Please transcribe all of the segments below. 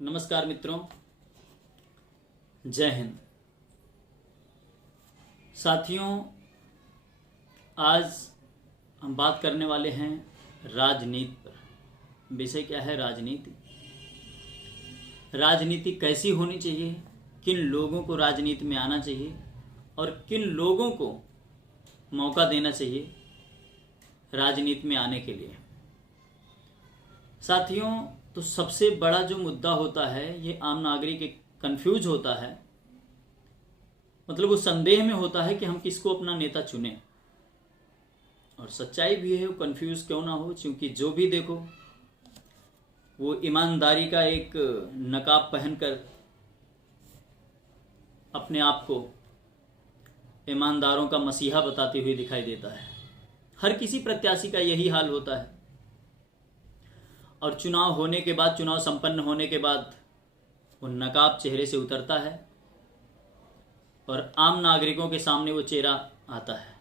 नमस्कार मित्रों, जय हिंद। साथियों, आज हम बात करने वाले हैं राजनीति पर। विषय क्या है? राजनीति। राजनीति कैसी होनी चाहिए, किन लोगों को राजनीति में आना चाहिए और किन लोगों को मौका देना चाहिए राजनीति में आने के लिए। साथियों, तो सबसे बड़ा जो मुद्दा होता है, ये आम नागरिक कंफ्यूज होता है, मतलब वो संदेह में होता है कि हम किसको अपना नेता चुने। और सच्चाई भी है, वो कंफ्यूज क्यों ना हो, क्योंकि जो भी देखो वो ईमानदारी का एक नकाब पहनकर अपने आप को ईमानदारों का मसीहा बताते हुए दिखाई देता है। हर किसी प्रत्याशी का यही हाल होता है। और चुनाव होने के बाद, चुनाव संपन्न होने के बाद वो नकाब चेहरे से उतरता है और आम नागरिकों के सामने वो चेहरा आता है।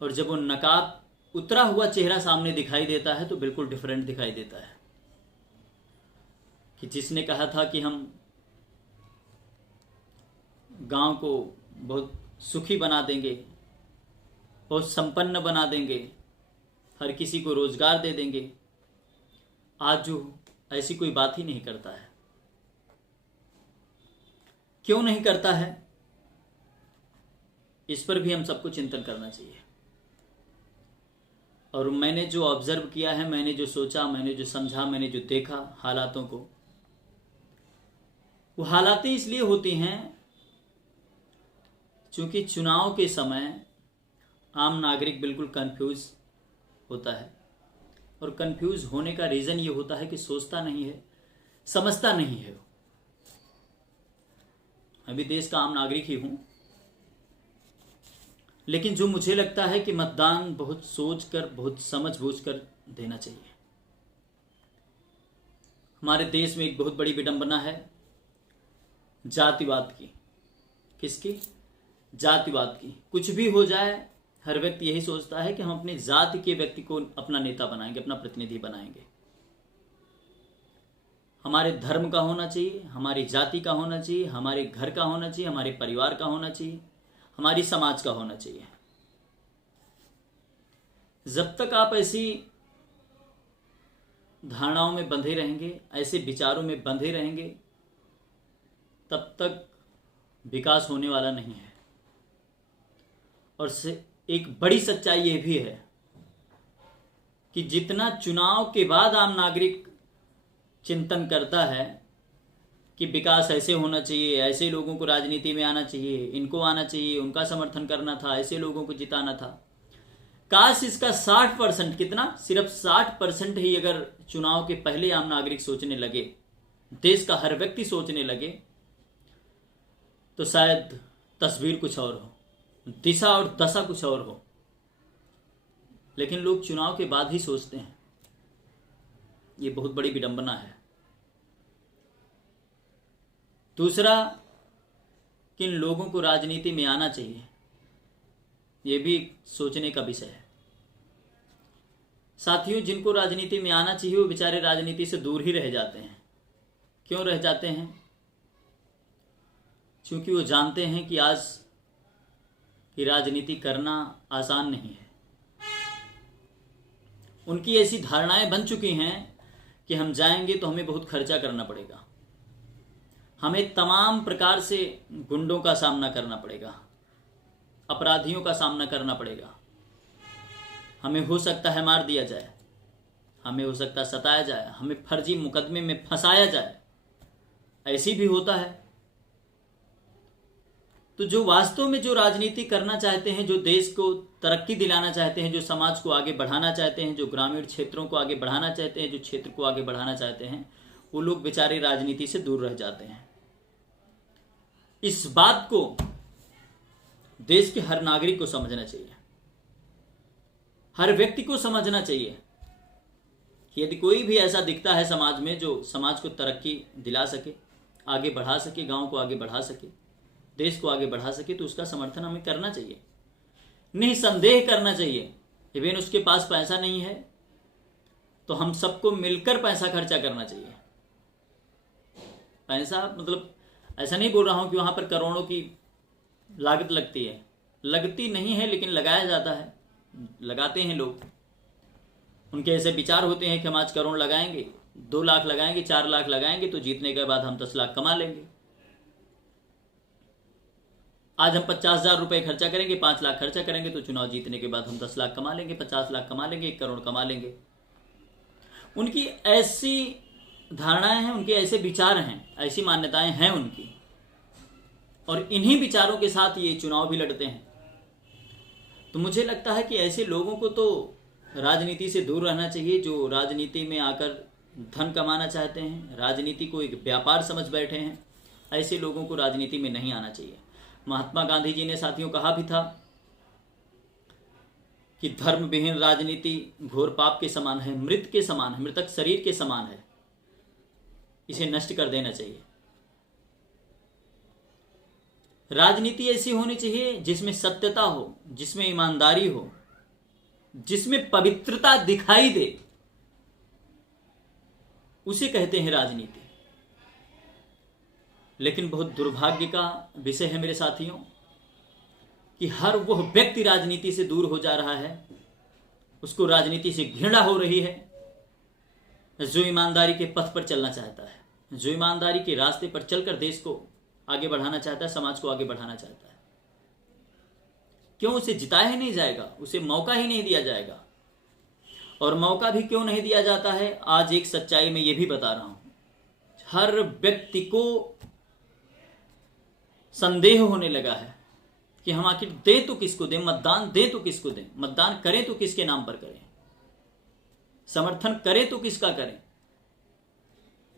और जब वो नकाब उतरा हुआ चेहरा सामने दिखाई देता है तो बिल्कुल डिफरेंट दिखाई देता है। कि जिसने कहा था कि हम गांव को बहुत सुखी बना देंगे, बहुत संपन्न बना देंगे, हर किसी को रोजगार दे देंगे, आज जो ऐसी कोई बात ही नहीं करता है। क्यों नहीं करता है, इस पर भी हम सबको चिंतन करना चाहिए। और मैंने जो ऑब्जर्व किया है, मैंने जो सोचा, मैंने जो समझा, मैंने जो देखा हालातों को, वो हालातें इसलिए होती हैं क्योंकि चुनाव के समय आम नागरिक बिल्कुल कंफ्यूज होता है। और कंफ्यूज होने का रीजन ये होता है कि सोचता नहीं है, समझता नहीं है। मैं भी देश का आम नागरिक ही हूं, लेकिन जो मुझे लगता है कि मतदान बहुत सोचकर, बहुत समझ बूझ कर देना चाहिए। हमारे देश में एक बहुत बड़ी विडंबना है जातिवाद की। किसकी? जातिवाद की। कुछ भी हो जाए, हर व्यक्ति यही सोचता है कि हम अपनी जाति के व्यक्ति को अपना नेता बनाएंगे, अपना प्रतिनिधि बनाएंगे। हमारे धर्म का होना चाहिए, हमारी जाति का होना चाहिए, हमारे घर का होना चाहिए, हमारे परिवार का होना चाहिए, हमारी समाज का होना चाहिए। जब तक आप ऐसी धारणाओं में बंधे रहेंगे, ऐसे विचारों में बंधे रहेंगे, तब तक विकास होने वाला नहीं है। और से एक बड़ी सच्चाई यह भी है कि जितना चुनाव के बाद आम नागरिक चिंतन करता है कि विकास ऐसे होना चाहिए, ऐसे लोगों को राजनीति में आना चाहिए, इनको आना चाहिए, उनका समर्थन करना था, ऐसे लोगों को जिताना था, काश इसका 60%, कितना, सिर्फ 60% ही अगर चुनाव के पहले आम नागरिक सोचने लगे, देश का हर व्यक्ति सोचने लगे, तो शायद तस्वीर कुछ और हो, दिशा और दशा कुछ और हो। लेकिन लोग चुनाव के बाद ही सोचते हैं। ये बहुत बड़ी विडंबना है। दूसरा, किन लोगों को राजनीति में आना चाहिए, यह भी सोचने का विषय है। साथियों, जिनको राजनीति में आना चाहिए वो बेचारे राजनीति से दूर ही रह जाते हैं। क्यों रह जाते हैं? क्योंकि वो जानते हैं कि आज कि राजनीति करना आसान नहीं है। उनकी ऐसी धारणाएं बन चुकी हैं कि हम जाएंगे तो हमें बहुत खर्चा करना पड़ेगा, हमें तमाम प्रकार से गुंडों का सामना करना पड़ेगा, अपराधियों का सामना करना पड़ेगा, हमें हो सकता है मार दिया जाए, हमें हो सकता है सताया जाए, हमें फर्जी मुकदमे में फंसाया जाए। ऐसी भी होता है। तो जो वास्तव में जो राजनीति करना चाहते हैं, जो देश को तरक्की दिलाना चाहते हैं, जो समाज को आगे बढ़ाना चाहते हैं, जो ग्रामीण क्षेत्रों को आगे बढ़ाना चाहते हैं, जो क्षेत्र को आगे बढ़ाना चाहते हैं, वो लोग बेचारे राजनीति से दूर रह जाते हैं। इस बात को देश के हर नागरिक को समझना चाहिए, हर व्यक्ति को समझना चाहिए कि यदि कोई भी ऐसा दिखता है समाज में जो समाज को तरक्की दिला सके, आगे बढ़ा सके, गांव को आगे बढ़ा सके, देश को आगे बढ़ा सके, तो उसका समर्थन हमें करना चाहिए, निसंदेह करना चाहिए। इवन उसके पास पैसा नहीं है तो हम सबको मिलकर पैसा खर्चा करना चाहिए। पैसा मतलब ऐसा नहीं बोल रहा हूँ कि वहाँ पर करोड़ों की लागत लगती है, लगती नहीं है, लेकिन लगाया जाता है, लगाते हैं लोग। उनके ऐसे विचार होते हैं कि हम आज करोड़ लगाएंगे, 2 लाख लगाएंगे, 4 लाख लगाएंगे तो जीतने के बाद हम 10 लाख कमा लेंगे। आज हम 50,000 रुपये खर्चा करेंगे, 5 लाख खर्चा करेंगे तो चुनाव जीतने के बाद हम 10 लाख कमा लेंगे, 50 लाख कमा लेंगे, 1 करोड़ कमा लेंगे। उनकी ऐसी धारणाएं हैं, उनके ऐसे विचार हैं, ऐसी मान्यताएं हैं उनकी, और इन्हीं विचारों के साथ ये चुनाव भी लड़ते हैं। तो मुझे लगता है कि ऐसे लोगों को तो राजनीति से दूर रहना चाहिए, जो राजनीति में आकर धन कमाना चाहते हैं, राजनीति को एक व्यापार समझ बैठे हैं। ऐसे लोगों को राजनीति में नहीं आना चाहिए। महात्मा गांधी जी ने साथियों कहा भी था कि धर्म विहीन राजनीति घोर पाप के समान है, मृत के समान है, मृतक शरीर के समान है, इसे नष्ट कर देना चाहिए। राजनीति ऐसी होनी चाहिए जिसमें सत्यता हो, जिसमें ईमानदारी हो, जिसमें पवित्रता दिखाई दे, उसे कहते हैं राजनीति। लेकिन बहुत दुर्भाग्य का विषय है मेरे साथियों कि हर वह व्यक्ति राजनीति से दूर हो जा रहा है, उसको राजनीति से घृणा हो रही है, जो ईमानदारी के पथ पर चलना चाहता है, जो ईमानदारी के रास्ते पर चलकर देश को आगे बढ़ाना चाहता है, समाज को आगे बढ़ाना चाहता है। क्यों उसे जिताया ही नहीं जाएगा, उसे मौका ही नहीं दिया जाएगा। और मौका भी क्यों नहीं दिया जाता है, आज एक सच्चाई में यह भी बता रहा हूं। हर व्यक्ति को संदेह होने लगा है कि हम आखिर दें तो किसको दें, मतदान दें तो किसको दें, मतदान करें तो किसके नाम पर करें, समर्थन करें तो किसका करें।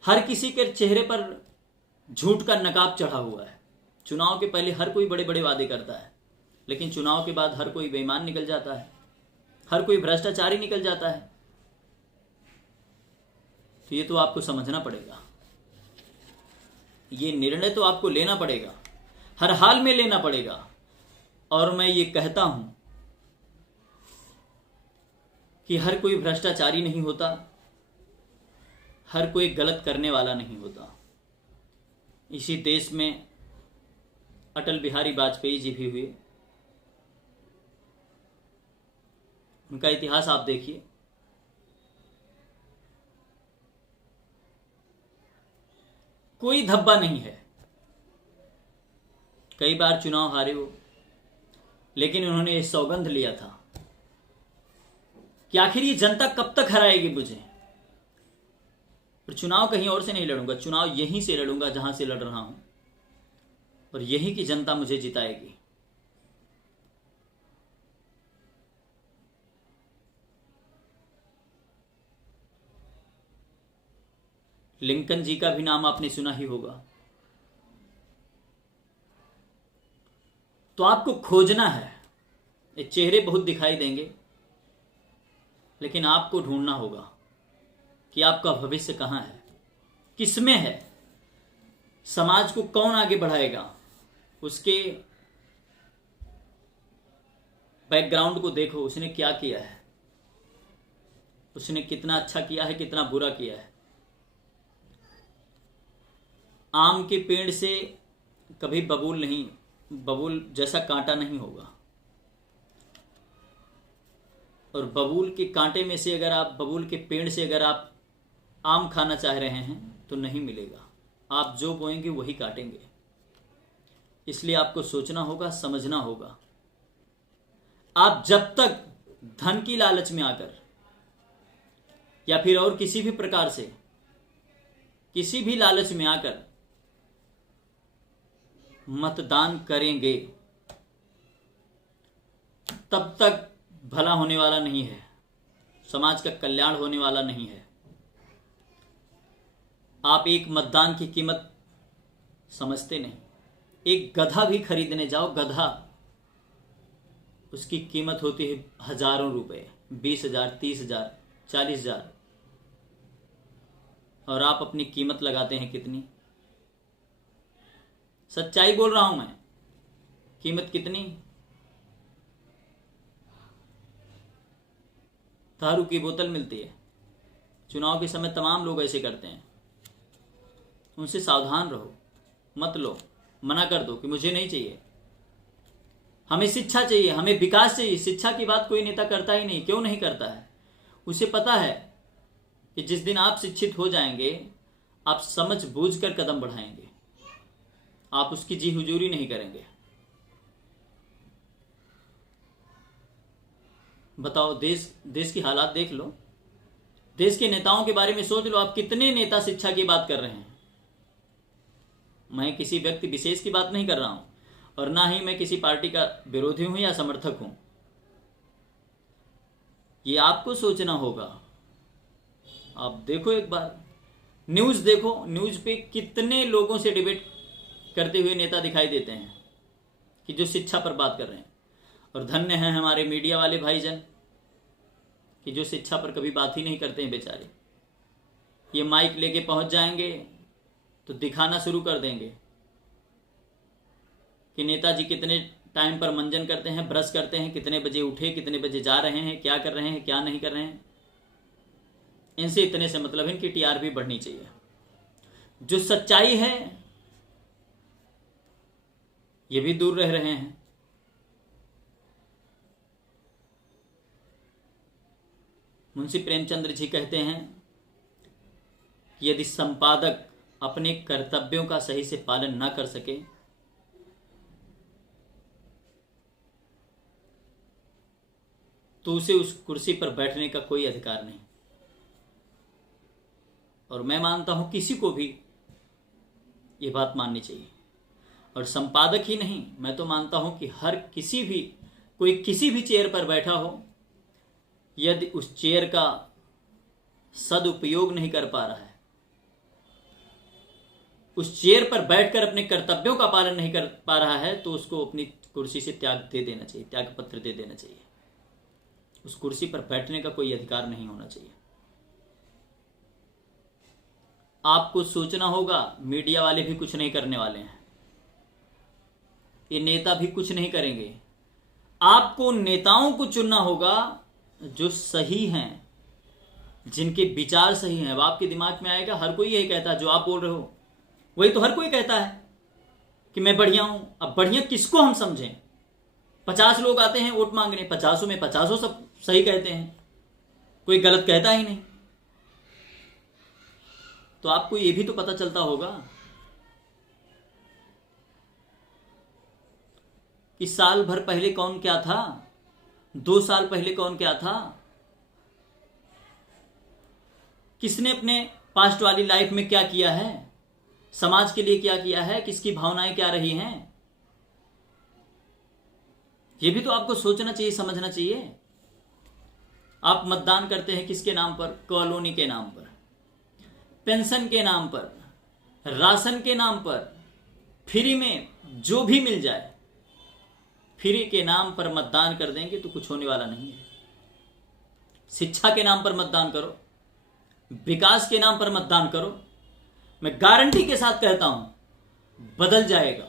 हर किसी के चेहरे पर झूठ का नकाब चढ़ा हुआ है। चुनाव के पहले हर कोई बड़े बड़े वादे करता है, लेकिन चुनाव के बाद हर कोई बेईमान निकल जाता है, हर कोई भ्रष्टाचारी निकल जाता है। तो ये तो आपको समझना पड़ेगा, ये निर्णय तो आपको लेना पड़ेगा, हर हाल में लेना पड़ेगा। और मैं ये कहता हूं कि हर कोई भ्रष्टाचारी नहीं होता, हर कोई गलत करने वाला नहीं होता। इसी देश में अटल बिहारी वाजपेयी जी भी हुए, उनका इतिहास आप देखिए। कोई धब्बा नहीं है, कई बार चुनाव हारे हो, लेकिन उन्होंने ये सौगंध लिया था कि आखिर ये जनता कब तक हराएगी मुझे, और चुनाव कहीं और से नहीं लड़ूंगा, चुनाव यहीं से लड़ूंगा जहां से लड़ रहा हूं, और यहीं की जनता मुझे जिताएगी। लिंकन जी का भी नाम आपने सुना ही होगा। तो आपको खोजना है, ये चेहरे बहुत दिखाई देंगे, लेकिन आपको ढूंढना होगा कि आपका भविष्य कहां है, किसमें है, समाज को कौन आगे बढ़ाएगा। उसके बैकग्राउंड को देखो, उसने क्या किया है, उसने कितना अच्छा किया है, कितना बुरा किया है। आम के पेड़ से कभी बबूल जैसा कांटा नहीं होगा, और बबूल के कांटे में से अगर आप, बबूल के पेड़ से अगर आप आम खाना चाह रहे हैं तो नहीं मिलेगा। आप जो बोएंगे वही काटेंगे। इसलिए आपको सोचना होगा, समझना होगा। आप जब तक धन की लालच में आकर या फिर और किसी भी प्रकार से, किसी भी लालच में आकर मतदान करेंगे, तब तक भला होने वाला नहीं है, समाज का कल्याण होने वाला नहीं है। आप एक मतदान की कीमत समझते नहीं। एक गधा भी खरीदने जाओ, गधा, उसकी कीमत होती है हजारों रुपए, 20,000, 30,000, 40,000, और आप अपनी कीमत लगाते हैं कितनी? सच्चाई बोल रहा हूं मैं। कीमत कितनी? दारू की बोतल मिलती है। चुनाव के समय तमाम लोग ऐसे करते हैं। उनसे सावधान रहो, मत लो, मना कर दो कि मुझे नहीं चाहिए। हमें शिक्षा चाहिए, हमें विकास चाहिए। शिक्षा की बात कोई नेता करता ही नहीं। क्यों नहीं करता है? उसे पता है कि जिस दिन आप शिक्षित हो जाएंगे, आप समझ बूझ कर कदम बढ़ाएंगे, आप उसकी जी हुजूरी नहीं करेंगे। बताओ, देश की हालात देख लो, देश के नेताओं के बारे में सोच लो। आप कितने नेता शिक्षा की बात कर रहे हैं। मैं किसी व्यक्ति विशेष की बात नहीं कर रहा हूं, और ना ही मैं किसी पार्टी का विरोधी हूं या समर्थक हूं। ये आपको सोचना होगा। आप देखो, एक बार न्यूज देखो, न्यूज पे कितने लोगों से डिबेट करते हुए नेता दिखाई देते हैं कि जो शिक्षा पर बात कर रहे हैं। और धन्य हैं हमारे मीडिया वाले भाईजन कि जो शिक्षा पर कभी बात ही नहीं करते हैं बेचारे। ये माइक लेके पहुंच जाएंगे तो दिखाना शुरू कर देंगे कि नेताजी कितने टाइम पर मंजन करते हैं, ब्रश करते हैं, कितने बजे उठे, कितने बजे जा रहे हैं, क्या कर रहे हैं, क्या नहीं कर रहे हैं। इनसे इतने से मतलब है, इनकी टीआरपी बढ़नी चाहिए। जो सच्चाई है ये भी दूर रह रहे हैं। मुंशी प्रेमचंद्र जी कहते हैं कि यदि संपादक अपने कर्तव्यों का सही से पालन न कर सके तो उसे उस कुर्सी पर बैठने का कोई अधिकार नहीं। और मैं मानता हूं किसी को भी ये बात माननी चाहिए। और संपादक ही नहीं, मैं तो मानता हूं कि हर कोई किसी भी चेयर पर बैठा हो, यदि उस चेयर का सदुपयोग नहीं कर पा रहा है, उस चेयर पर बैठकर अपने कर्तव्यों का पालन नहीं कर पा रहा है, तो उसको अपनी कुर्सी से त्याग दे देना चाहिए, त्याग पत्र दे देना चाहिए। उस कुर्सी पर बैठने का कोई अधिकार नहीं होना चाहिए। आपको सोचना होगा, मीडिया वाले भी कुछ नहीं करने वाले हैं, ये नेता भी कुछ नहीं करेंगे। आपको नेताओं को चुनना होगा जो सही हैं, जिनके विचार सही हैं। अब आपके दिमाग में आएगा, हर कोई यही कहता है, जो आप बोल रहे हो वही तो हर कोई कहता है कि मैं बढ़िया हूं। अब बढ़िया किसको हम समझें? 50 लोग आते हैं वोट मांगने, 50 में 50 सब सही कहते हैं, कोई गलत कहता ही नहीं। तो आपको ये भी तो पता चलता होगा कि साल भर पहले कौन क्या था, 2 साल पहले कौन क्या था, किसने अपने पास्ट वाली लाइफ में क्या किया है, समाज के लिए क्या किया है, किसकी भावनाएं क्या रही हैं। यह भी तो आपको सोचना चाहिए, समझना चाहिए। आप मतदान करते हैं किसके नाम पर? कॉलोनी के नाम पर, पेंशन के नाम पर, राशन के नाम पर, फ्री में जो भी मिल जाए फ्री के नाम पर मतदान कर देंगे तो कुछ होने वाला नहीं है। शिक्षा के नाम पर मतदान करो, विकास के नाम पर मतदान करो, मैं गारंटी के साथ कहता हूं बदल जाएगा।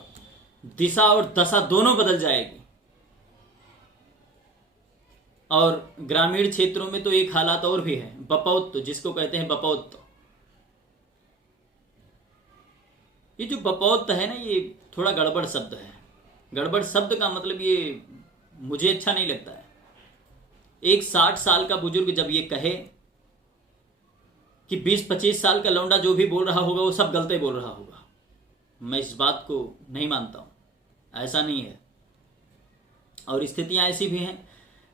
दिशा और दशा दोनों बदल जाएगी। और ग्रामीण क्षेत्रों में तो एक हालात और भी है, बपौत, जिसको कहते हैं बपौत। ये जो बपौत है ना, ये थोड़ा गड़बड़ शब्द है। गड़बड़ शब्द का मतलब ये मुझे अच्छा नहीं लगता है। एक 60 साल का बुजुर्ग जब ये कहे कि 20-25 साल का लौंडा जो भी बोल रहा होगा वो सब गलत बोल रहा होगा, मैं इस बात को नहीं मानता हूं। ऐसा नहीं है। और स्थितियां ऐसी भी हैं,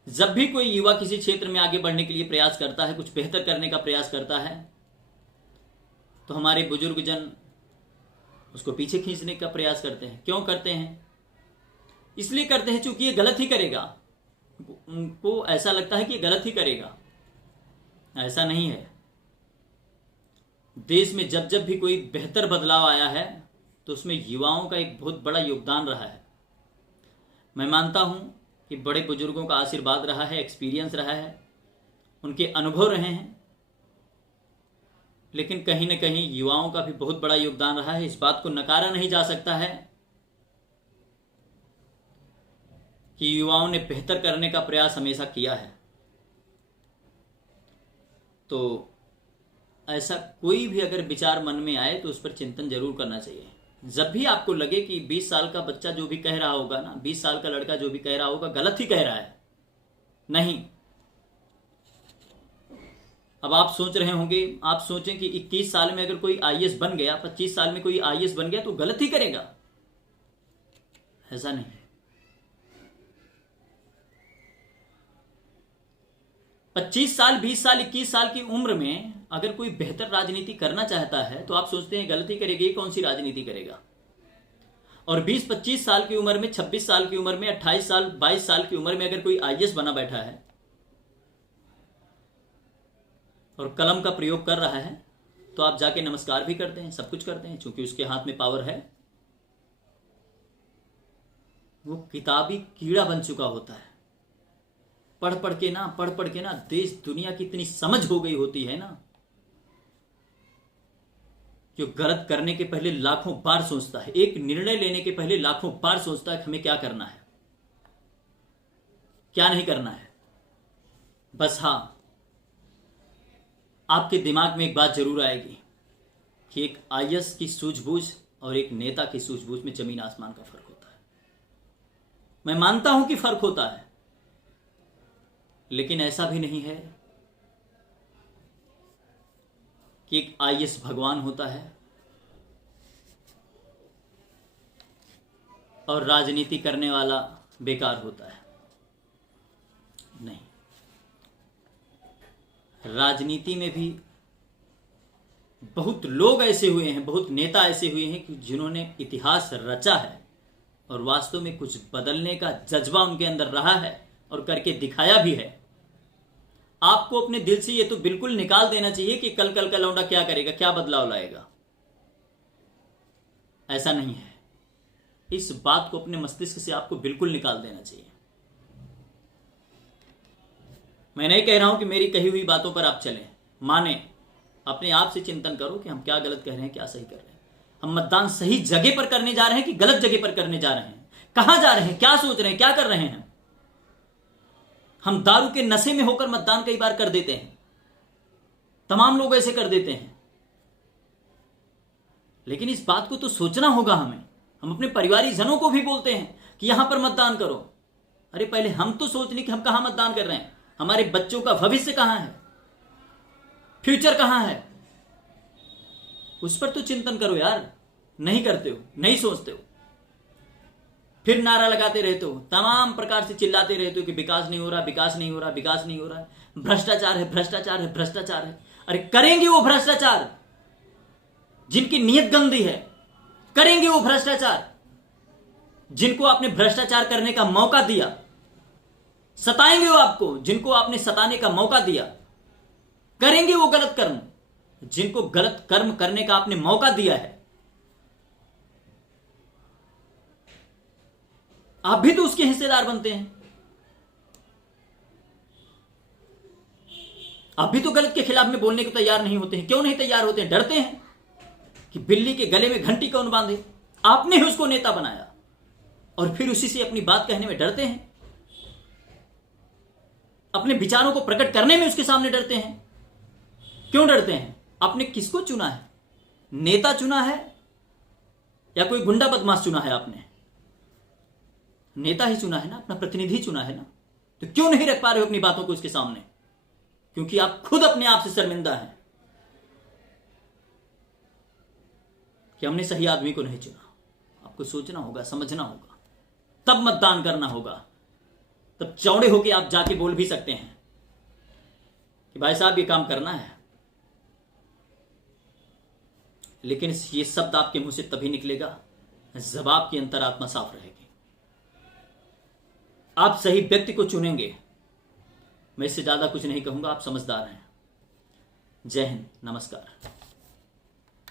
जब भी कोई युवा किसी क्षेत्र में आगे बढ़ने के लिए प्रयास करता है, कुछ बेहतर करने का प्रयास करता है, तो हमारे बुजुर्ग जन उसको पीछे खींचने का प्रयास करते हैं। क्यों करते हैं? इसलिए करते हैं क्योंकि ये गलत ही करेगा। उनको ऐसा लगता है कि ये गलत ही करेगा। ऐसा नहीं है। देश में जब जब भी कोई बेहतर बदलाव आया है तो उसमें युवाओं का एक बहुत बड़ा योगदान रहा है। मैं मानता हूं कि बड़े बुजुर्गों का आशीर्वाद रहा है, एक्सपीरियंस रहा है, उनके अनुभव रहे हैं, लेकिन कहीं न कहीं युवाओं का भी बहुत बड़ा योगदान रहा है। इस बात को नकारा नहीं जा सकता है कि युवाओं ने बेहतर करने का प्रयास हमेशा किया है। तो ऐसा कोई भी अगर विचार मन में आए तो उस पर चिंतन जरूर करना चाहिए। जब भी आपको लगे कि 20 साल का बच्चा जो भी कह रहा होगा ना, 20 साल का लड़का जो भी कह रहा होगा गलत ही कह रहा है, नहीं। अब आप सोच रहे होंगे, आप सोचें कि 21 साल में अगर कोई आईएएस बन गया, 25 साल में कोई आईएएस बन गया तो गलत ही करेगा। ऐसा नहीं है। 25 साल, 20 साल, 21 साल की उम्र में अगर कोई बेहतर राजनीति करना चाहता है तो आप सोचते हैं गलती करेगा, ये कौन सी राजनीति करेगा। और 20-25 साल की उम्र में, 26 साल की उम्र में, 28 साल, 22 साल की उम्र में अगर कोई आईएएस बना बैठा है और कलम का प्रयोग कर रहा है तो आप जाके नमस्कार भी करते हैं, सब कुछ करते हैं, क्योंकि उसके हाथ में पावर है। वो किताबी कीड़ा बन चुका होता है। पढ़ पढ़ के ना देश दुनिया की इतनी समझ हो गई होती है ना, जो गलत करने के पहले लाखों बार सोचता है, एक निर्णय लेने के पहले लाखों बार सोचता है कि हमें क्या करना है, क्या नहीं करना है। बस हाँ, आपके दिमाग में एक बात जरूर आएगी कि एक आईएएस की सूझबूझ और एक नेता की सूझबूझ में जमीन आसमान का फर्क होता है। मैं मानता हूं कि फर्क होता है, लेकिन ऐसा भी नहीं है कि एक आईएएस भगवान होता है और राजनीति करने वाला बेकार होता है। नहीं, राजनीति में भी बहुत लोग ऐसे हुए हैं, बहुत नेता ऐसे हुए हैं कि जिन्होंने इतिहास रचा है और वास्तव में कुछ बदलने का जज्बा उनके अंदर रहा है और करके दिखाया भी है। आपको अपने दिल से ये तो बिल्कुल निकाल देना चाहिए कि कल का लौंडा क्या करेगा, क्या बदलाव लाएगा। ऐसा नहीं है। इस बात को अपने मस्तिष्क से आपको बिल्कुल निकाल देना चाहिए। मैं नहीं कह रहा हूं कि मेरी कही हुई बातों पर आप चलें, माने। अपने आप से चिंतन करो कि हम क्या गलत कह रहे हैं, क्या सही कर रहे हैं। हम मतदान सही जगह पर करने जा रहे हैं कि गलत जगह पर करने जा रहे हैं, कहां जा रहे हैं, क्या सोच रहे हैं, क्या कर रहे हैं। हम दारू के नशे में होकर मतदान कई बार कर देते हैं, तमाम लोग ऐसे कर देते हैं। लेकिन इस बात को तो सोचना होगा हमें। हम अपने परिवारी जनों को भी बोलते हैं कि यहां पर मतदान करो। अरे पहले हम तो सोच लें कि हम कहां मतदान कर रहे हैं, हमारे बच्चों का भविष्य कहां है, फ्यूचर कहां है, उस पर तो चिंतन करो यार। नहीं करते हो, नहीं सोचते हो, फिर नारा लगाते रहते हो, तमाम प्रकार से चिल्लाते रहते हो कि विकास नहीं हो रहा, विकास नहीं हो रहा, विकास नहीं हो रहा, भ्रष्टाचार है, भ्रष्टाचार है, भ्रष्टाचार है। अरे करेंगे वो भ्रष्टाचार जिनकी नीयत गंदी है, करेंगे वो भ्रष्टाचार जिनको आपने भ्रष्टाचार करने का मौका दिया, सताएंगे वो आपको जिनको आपने सताने का मौका दिया, करेंगे वो गलत कर्म जिनको गलत कर्म करने का आपने मौका दिया है। आप भी तो उसके हिस्सेदार बनते हैं। आप भी तो गलत के खिलाफ में बोलने को तैयार नहीं होते हैं। क्यों नहीं तैयार होते हैं? डरते हैं कि बिल्ली के गले में घंटी कौन बांधे। आपने ही उसको नेता बनाया और फिर उसी से अपनी बात कहने में डरते हैं, अपने विचारों को प्रकट करने में उसके सामने डरते हैं। क्यों डरते हैं? आपने किसको चुना है? नेता चुना है या कोई गुंडा बदमाश चुना है? आपने नेता ही चुना है ना, अपना प्रतिनिधि चुना है ना। तो क्यों नहीं रख पा रहे हो अपनी बातों को उसके सामने? क्योंकि आप खुद अपने आप से शर्मिंदा हैं कि हमने सही आदमी को नहीं चुना। आपको सोचना होगा, समझना होगा, तब मतदान करना होगा। तब चौड़े होके आप जाके बोल भी सकते हैं कि भाई साहब ये काम करना है। लेकिन ये शब्द आपके मुंह से तभी निकलेगा जब आपकी अंतरात्मा साफ रहेगी, आप सही व्यक्ति को चुनेंगे। मैं इससे ज्यादा कुछ नहीं कहूंगा, आप समझदार हैं। जय हिंद, नमस्कार।